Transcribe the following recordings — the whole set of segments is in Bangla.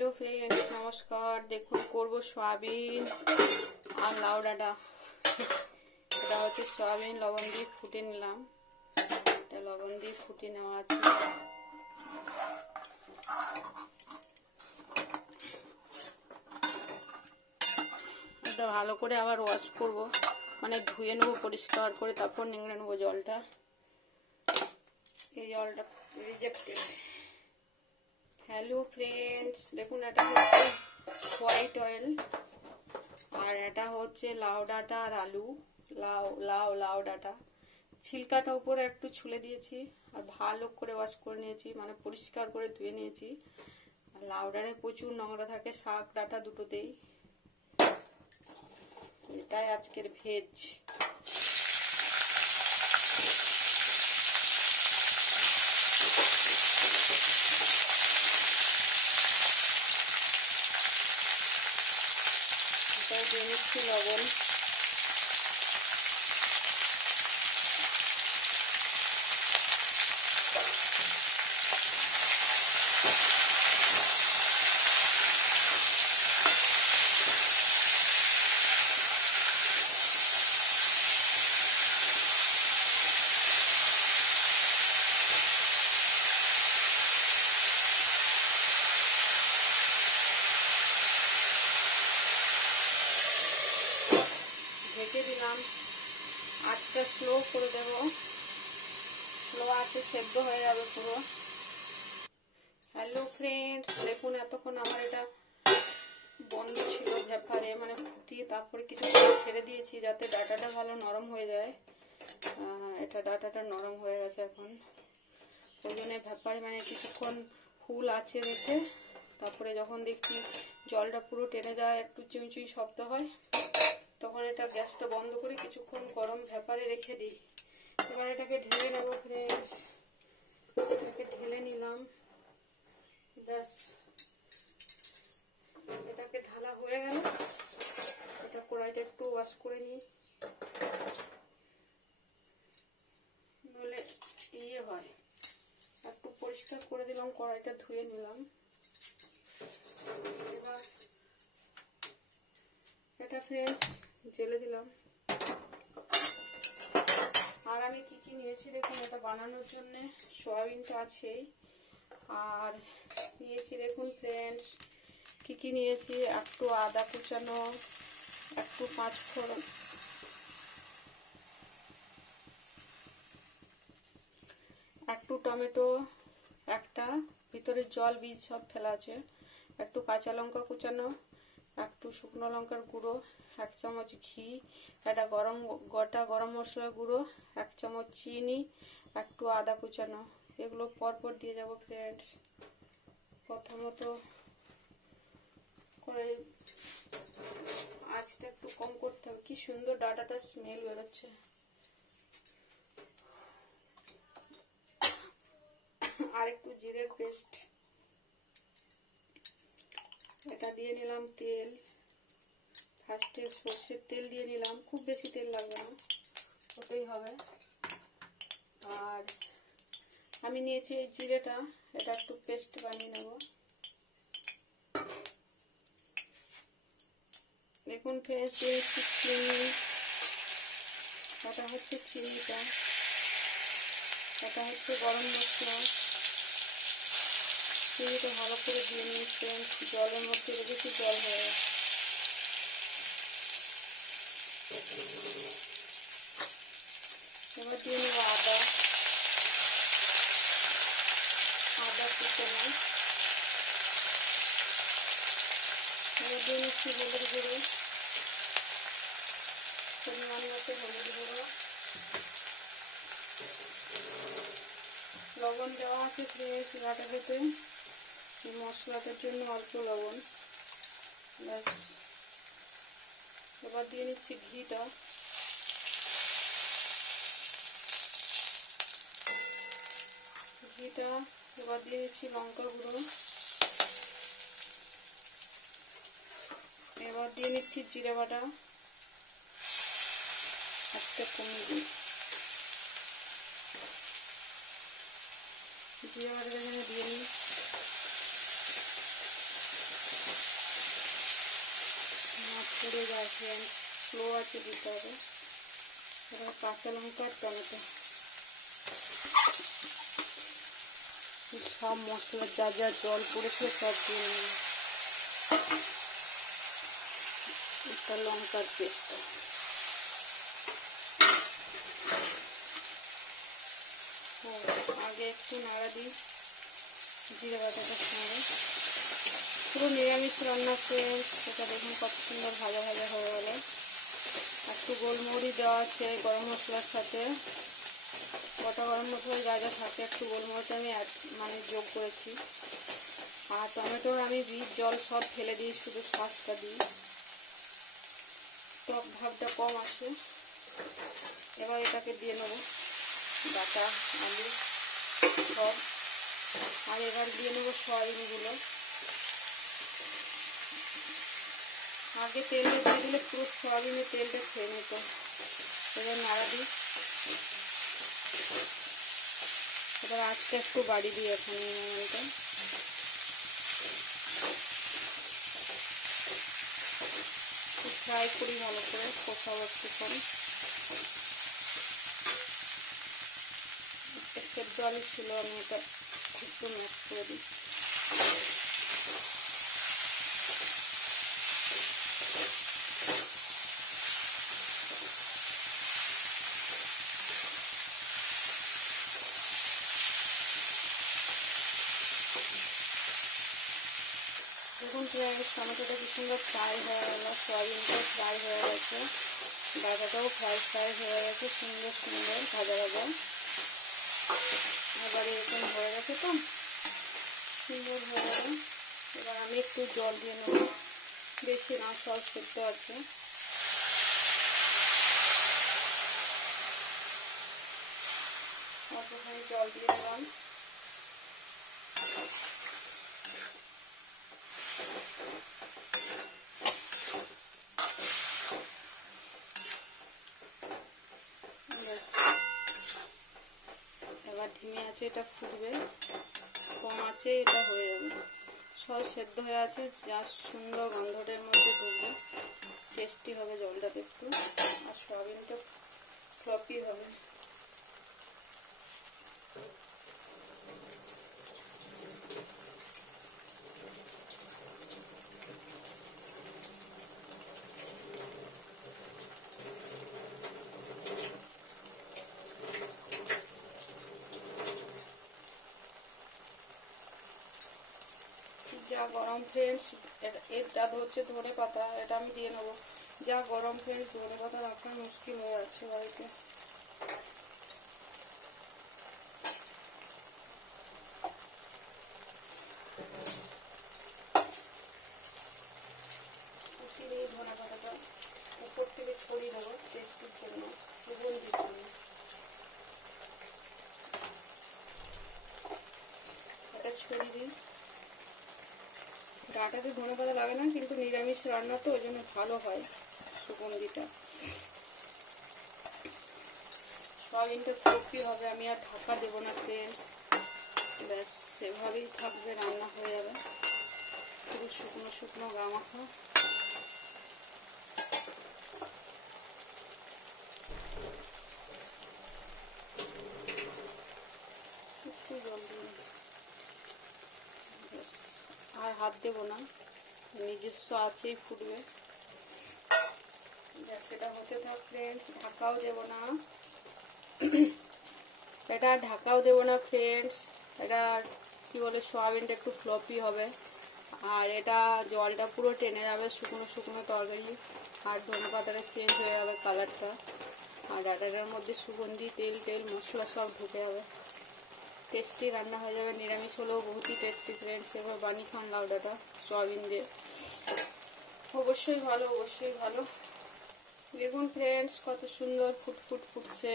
হ্যালো ফ্রেন্ডস, নমস্কার। দেখুন করব সয়াবিন আর লাউ ডাঁটা। এটা হচ্ছে সয়াবিন লবণ দিয়ে ফুটে নিলাম। এটা লবণ দিয়ে ফুটে নেওয়া আছে। এটা ভালো করে আবার ওয়াশ করব, মানে ধুয়ে নেবো পরিষ্কার করে, তারপর নিংড়ে নেবো জলটা। এই জলটা রিজেক্টেড। হ্যালো ফ্রেন্ডস, দেখুন এটা হচ্ছে হোয়াইট অয়েল আর এটা হচ্ছে লাউ ডাঁটা আর আলু। লাউ ডাঁটা ছিলকাটা উপরে একটু ছুলে দিয়েছি আর ভালো করে ওয়াশ করে নিয়েছি, মানে পরিষ্কার করে ধুয়ে নিয়েছি। আর লাউ ডাঁটায় প্রচুর নোংরা থাকে, শাক ডাঁটা দুটোতেই। এটাই আজকের ভেজ। দিয়ে নিচ্ছি লবণ। ঢেকে দিলাম, আঁচটা স্লো করে দেব। স্লো আঁচে সেদ্ধ হয়ে যাবে পুরো। হ্যালো ফ্রেন্ডস, দেখুন এতক্ষণ আমার এটা বন্ধ ছিল ভেপারে, মানে ফুটিয়ে তারপরে কিছু ছেড়ে দিয়েছি যাতে ডাঁটাটা ভালো নরম হয়ে যায়। এটা ডাঁটাটা নরম হয়ে গেছে এখন, ওই জন্য ভেপারে মানে কিছুক্ষণ ফুল আছে রেখে তারপরে যখন দেখছি জলটা পুরো টেনে যায়, একটু চুই শব্দ হয়, তখন এটা গ্যাসটা বন্ধ করে কিছুক্ষণ গরম ভেপারে রেখে দিই। এবার এটাকে ঢেলে নেব ফ্রেন্ডস। এটাকে ঢেলে নিলাম, ব্যাস এটাকে ঢালা হয়ে গেল। এটা কড়াইটা একটু ওয়াশ করে নিই, নইলে ইয়ে হয়। একটু পরিষ্কার করে দিলাম, কড়াইটা ধুয়ে নিলাম। এবার এটা ফ্রেন্ডস জেলে দিলাম। আর আমি কি কি নিয়েছি দেখুন, এটা বানানোর জন্য সয়াবিন তো আছেই, আর নিয়েছি দেখুন ফ্রেন্ডস কি কি নিয়েছি। একটু আদা কুচানো, একটু পাঁচফোড়ন, একটু টমেটো, একটা ভিতরে জল বীজ সব ফেলা আছে, একটু কাঁচা লঙ্কা কুচানো, একটু শুকনো লঙ্কার গুঁড়ো, 1 চামচ ঘি, একটা গোটা গরম মশলা গুঁড়ো, 1 চামচ চিনি, একটু আদা কুচানো। এগুলো পরপর দিয়ে যাব ফ্রেন্ডস। প্রথমত করে আঁচটা একটু কম করতে হবে। কি সুন্দর ডাঁটাটা স্মেল বেরোচ্ছে। আর একটু জিরের পেস্ট, এটা দিয়ে নিলাম তেল। ফার্স্টে সর্ষের তেল দিয়ে নিলাম, খুব বেশি তেল লাগবে না, ওটাই হবে। আর আমি নিয়েছি এই জিরেটা, এটা একটু পেস্ট বানিয়ে নেব। দেখুন ফ্রেন্ডস দিয়েছি চিনি, এটা হচ্ছে চিনিটা, এটা হচ্ছে গরম মশলা। চিনিটা ভালো করে দিয়ে নিই ফ্রেন্ডস, জলের মধ্যে রেখেছি, জল হয়ে গেছে। এবার দিয়ে নেব আদা কুচানো। এবার দিয়ে নিচ্ছি হলুদ গুঁড়ো, পরিমাণ মতো হলুদ গুঁড়ো। লবণ দেওয়া আছে ফ্রেন্ডস ডাঁটা খেতে, এই মশলাটার জন্য অল্প লবণ, ব্যাস। এবার দিয়ে নিচ্ছি ঘিটা। এবার দিয়ে দিচ্ছি লঙ্কা গুঁড়ো। এবার দিয়ে নিচ্ছি জিরে বাটা, একটা কমিয়ে দিই। জিরে বাটাটা এখানে দিয়ে নিই। পুড়ে যায় ফ্রেন্ডস, স্লো আছে দিতে হবে। এবার কাঁচা লঙ্কা আর টমেটো, সব মশলা যা যা জল পড়েছে সব দিয়ে নেব। একটা লঙ্কার পেস্ট, আগে একটু নাড়া দিই জিরে বাটাটার সঙ্গে। পুরো নিরামিষ রান্না ফ্রেন্ডস, সেটা দেখুন কত সুন্দর ভাজা ভাজা হয়ে গেল। একটু গোলমরিচ দেওয়া আছে গরম মশলার সাথে, গোটা গরম মশলা যা যা থাকে একটু গোলমরিচ আমি যোগ করেছি। আর টমেটোর আমি বীজ জল সব ফেলে দিই, শুধু শাঁসটা দিই, টক ভাবটা কম আসে। এবার এটাকে দিয়ে নেবো ডাটা আলু সব, আর এবার দিয়ে নেবো সয়াবিনগুলো। আগে তেলটা দিয়ে দিলে পুরো সয়াবিনের তেলটা খেয়ে নিত। এবার নাড়া দিই, এবার আজকে একটু বাড়ি দিই এখানে এটা। ফ্রাই করি ভালো করে, কষাবো একটুক্ষণ। সেদ্ধ আলু ছিল, আমি এটা একটু ম্যাশ করে দিই। দেখুন টমেটোটা কি সুন্দর ফ্রাই হয়ে গেল, সয়াবিনটাও ফ্রাই হয়ে গেছে, ডাটাটাও ফ্রাই হয়ে গেছে, সুন্দর সুন্দর ভাজা ভাজা। এবার এরকম হয়ে গেছে তো সুন্দর হয়ে গেল। এবার আমি একটু জল দিয়ে নেব, বেশি না, সব সেদ্ধ আছে। অল্পখানি জল দিয়ে দিলাম। এবার ধিমে আছে, এটা ফুটবে, কম আছে, এটা হয়ে যাবে। সব সেদ্ধ হয়ে আছে, যা সুন্দর গন্ধটার মধ্যে ঢুকবে, টেস্টি হবে জলটা একটু, আর সয়াবিনটা ফ্লপি হবে। যা গরম ফ্রেন্ডস, এটা হচ্ছে ধনে পাতা, এটা আমি দিয়ে নেবো। যা গরম ফ্রেন্ডস, ধনে পাতা রাখা মুশকিল হয়ে যাচ্ছে বাড়িতে। ধনে পাতাটা উপর থেকে ছড়িয়ে দেবো টেস্টির জন্য, সুগন্ধির জন্য। এটা ছড়িয়ে দিই। ডাটাতে ধনে পাতা লাগে না, কিন্তু নিরামিষ রান্না তো ওই জন্য ভালো হয় সুগন্ধিটা। সয়াবিনটা ফ্লপি হবে, আমি আর ঢাকা দেবো না ফ্রেন্ডস, ব্যাস সেভাবেই থাকবে, রান্না হয়ে যাবে। পুরো শুকনো শুকনো গামাখা। একটু জল দিয়ে ব্যাস, আর হাত দেবো না, নিজস্ব আছেই ফুটবে। সেটা হতে থাক ফ্রেন্ডস, ঢাকাও দেবো না, এটা ঢাকাও দেবো না ফ্রেন্ডস। এটা কি বলে, সয়াবিনটা একটু ফ্লপি হবে, আর এটা জলটা পুরো টেনে যাবে, শুকনো শুকনো তরকারি, আর ধনে পাতাটা চেঞ্জ হয়ে যাবে কালারটা, আর ডাটাটার মধ্যে সুগন্ধি তেল টেল মশলা সব ঢুকে যাবে, টেস্টি রান্না হয়ে যাবে। নিরামিষ হলেও বহুতই টেস্টি ফ্রেন্ডস। এবার বানিয়ে খান লাউ ডাটা সয়াবিন দিয়ে, অবশ্যই ভালো, অবশ্যই ভালো। দেখুন ফ্রেন্ডস কত সুন্দর ফুটফুট ফুটছে,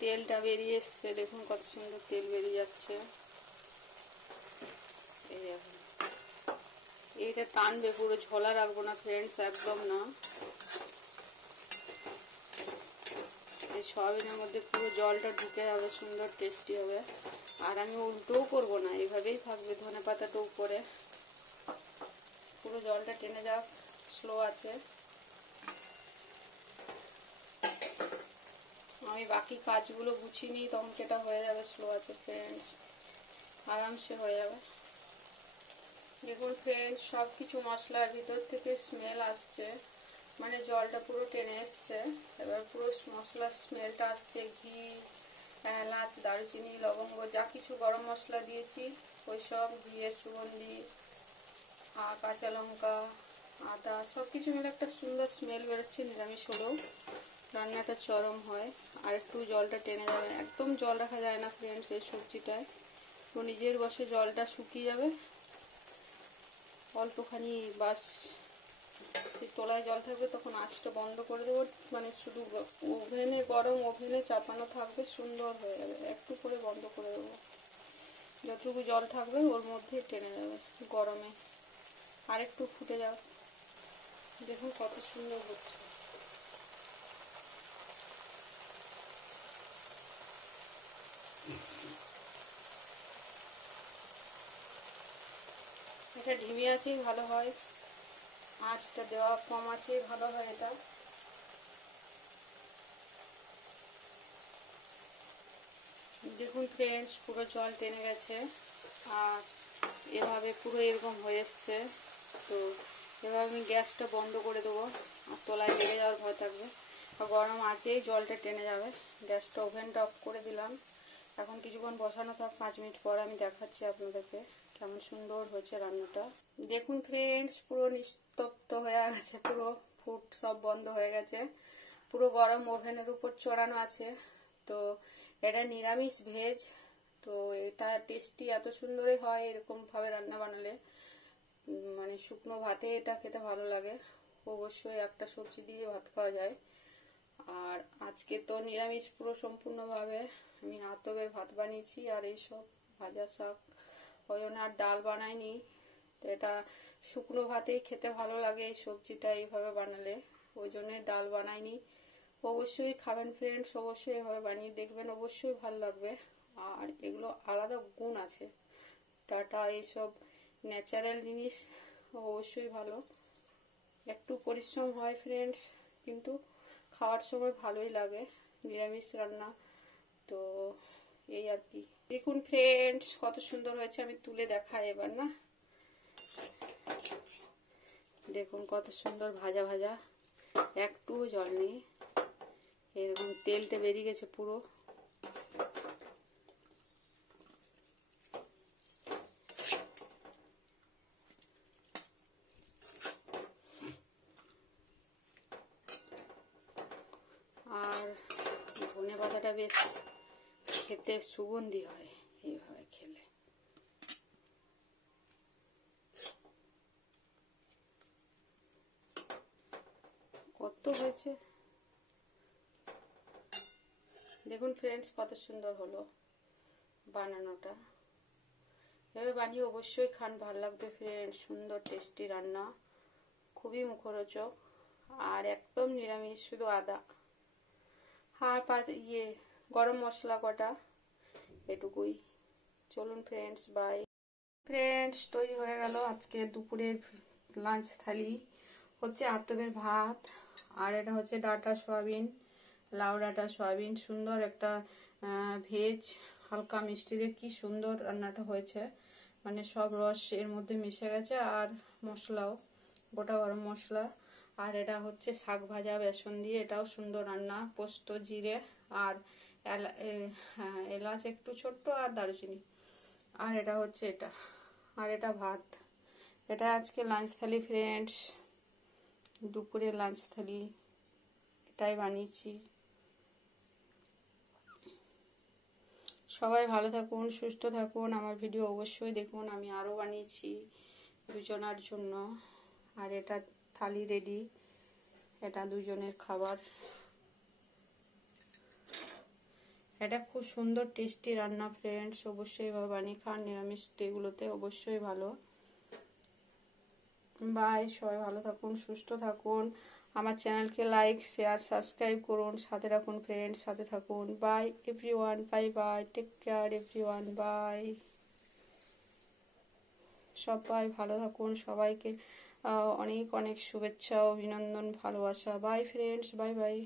তেলটা বেরিয়ে এসছে, দেখুন কত সুন্দর তেল বেরিয়ে যাচ্ছে। এই দেখুন, এইটা টানবে পুরো, ঝোলা রাখবো না ফ্রেন্ডস, একদম না। এই সয়াবিনের মধ্যে পুরো জলটা ঢুকে যাবে, সুন্দর টেস্টি হবে। আর আমি উল্টোও করবো না, এইভাবেই থাকবে, ধনে পাতাটা উপরে, পুরো জলটা টেনে যাক, স্লো আছে। আমি বাকি কাজগুলো গুছিয়ে নিই, তখন সেটা হয়ে যাবে স্লো আছে ফ্রেন্ডস, আরামসে হয়ে যাবে। দেখুন ফ্রেন্ডস, সব কিছু মশলার ভিতর থেকে স্মেল আসছে, মানে জলটা পুরো টেনে এসছে। এবার পুরো মশলার স্মেলটা আসছে। ঘি, এলাচ, দারুচিনি, লবঙ্গ, যা কিছু গরম মশলা দিয়েছি ওই সব, ঘিয়ের সুগন্ধি, কাঁচা লঙ্কা, আদা, সব কিছু মিলে একটা সুন্দর স্মেল বেরোচ্ছে। নিরামিষ হলেও রান্নাটা চরম হয়। আর একটু জলটা টেনে যাবে, একদম জল রাখা যায় না ফ্রেন্ডস এই সবজিটায়। তো নিজের বসে জলটা শুকিয়ে যাবে, অল্পখানি বাস সেই তলায় জল থাকবে, তখন আঁচটা বন্ধ করে দেবো। মানে শুধু ওভেনে, গরম ওভেনে চাপানো থাকবে, সুন্দর হয়ে যাবে। একটু করে বন্ধ করে দেবো, যতটুকু জল থাকবে ওর মধ্যে টেনে যাবে গরমে। আর একটু ফুটে যাক, দেখুন কত সুন্দর হচ্ছে। এটা ঢিমি আছেই ভালো হয়, আঁচটা দেওয়া কম আছেই ভালো হয় এটা। দেখুন ফ্রেন্ডস, পুরো জল টেনে গেছে আর এভাবে পুরো এরকম হয়ে এসছে। তো এবার আমি গ্যাসটা বন্ধ করে দেবো, আর তলায় লেগে যাওয়ার ভয় থাকবে। আর গরম আছেই জলটা টেনে যাবে। গ্যাসটা, ওভেনটা অফ করে দিলাম। এখন কিছুক্ষণ বসানো থাক, 5 মিনিট পর আমি দেখাচ্ছি আপনাদেরকে কেমন সুন্দর হয়েছে রান্নাটা। দেখুন ফ্রেন্ডস, পুরো নিস্তব্ধ হয়ে গেছে, পুরো ফুট সব বন্ধ হয়ে গেছে, পুরো গরম ওভেনের উপর চড়ানো আছে। তো এটা নিরামিষ ভেজ। তো এটা টেস্টি এত সুন্দরই হয় এরকম ভাবে রান্না বানালে, মানে শুকনো ভাতে এটা খেতে ভালো লাগে। অবশ্যই একটা সবজি দিয়ে ভাত খাওয়া যায়। আর আজকে তো নিরামিষ পুরো সম্পূর্ণভাবে, আমি আতপের ভাত বানিয়েছি আর এইসব ভাজা শাক, ওই জন্য আর ডাল বানাইনি। তো এটা শুকনো ভাতেই খেতে ভালো লাগে এই সবজিটা এইভাবে বানালে, ওই জন্য ডাল বানাইনি। অবশ্যই খাবেন ফ্রেন্ডস, অবশ্যই এভাবে বানিয়ে দেখবেন, অবশ্যই ভালো লাগবে। আর এগুলো আলাদা গুণ আছে, টাটা এইসব ন্যাচারাল জিনিস, অবশ্যই ভালো। একটু পরিশ্রম হয় ফ্রেন্ডস, কিন্তু খাওয়ার সময় ভালোই লাগে নিরামিষ রান্না। তো এই আর কি। দেখুন ফ্রেন্ডস, কত সুন্দর হয়েছে, আমি তুলে দেখাই এবার না। দেখুন কত সুন্দর ভাজা ভাজা, একটুও জল নেই, এরকম তেলটা বেরিয়ে গেছে পুরো। আর ধনে পাতাটা বেশ খেতে সুগন্ধি হয় এইভাবে খেলে। কত হয়েছে দেখুন ফ্রেন্ডস, কত সুন্দর হলো বানানোটা। এভাবে বানিয়ে অবশ্যই খান, ভালো লাগবে ফ্রেন্ডস। সুন্দর টেস্টি রান্না, খুবই মুখরোচক, আর একদম নিরামিষ, শুধু আদা আর গরম মশলা কটা, এটুকুই। চলুন ফ্রেন্ডস, বাই। ফ্রেন্ডস, তৈরি হয়ে গেল আজকে দুপুরের লাঞ্চ থালি। হচ্ছে আতপের ভাত, আর এটা হচ্ছে ডাটা সয়াবিন, লাউ ডাটা সয়াবিন, সুন্দর একটা ভেজ হালকা মিষ্টি দিয়ে কি সুন্দর রান্নাটা হয়েছে। মানে সব রস এর মধ্যে মিশে গেছে, আর মশলাও গোটা গরম মশলা। আর এটা হচ্ছে শাক ভাজা বেসন দিয়ে, এটাও সুন্দর রান্না, পোস্ত, জিরে আর এলাচ একটু ছোট্ট, আর দারুচিনি। আর এটা হচ্ছে এটা, আর এটা ভাত। এটা আজকে লাঞ্চ থালি ফ্রেন্ডস, দুপুরে লাঞ্চ থালি এটাই বানিয়েছি। সবাই ভালো থাকুন, সুস্থ থাকুন, আমার ভিডিও অবশ্যই দেখুন। আমি আরও বানিয়েছি দুজনার জন্য। আর এটা থালি রেডি, এটা দুজনের খাবার। এটা খুব সুন্দর টেস্টি রান্না ফ্রেন্ডস, অবশ্যই এভাবে বানিয়ে খান। নিরামিষ ডেগুলোতে অবশ্যই ভালো। বাই, সবাই ভালো থাকুন, সুস্থ থাকুন। আমার চ্যানেলকে লাইক, শেয়ার, সাবস্ক্রাইব করুন, সাথে রাখুন ফ্রেন্ডস, সাথে থাকুন। Bye everyone, bye bye, take care everyone, bye. সবাই ভালো থাকুন, সবাইকে অনেক অনেক শুভেচ্ছা, অভিনন্দন, ভালোবাসা। Bye friends, bye by.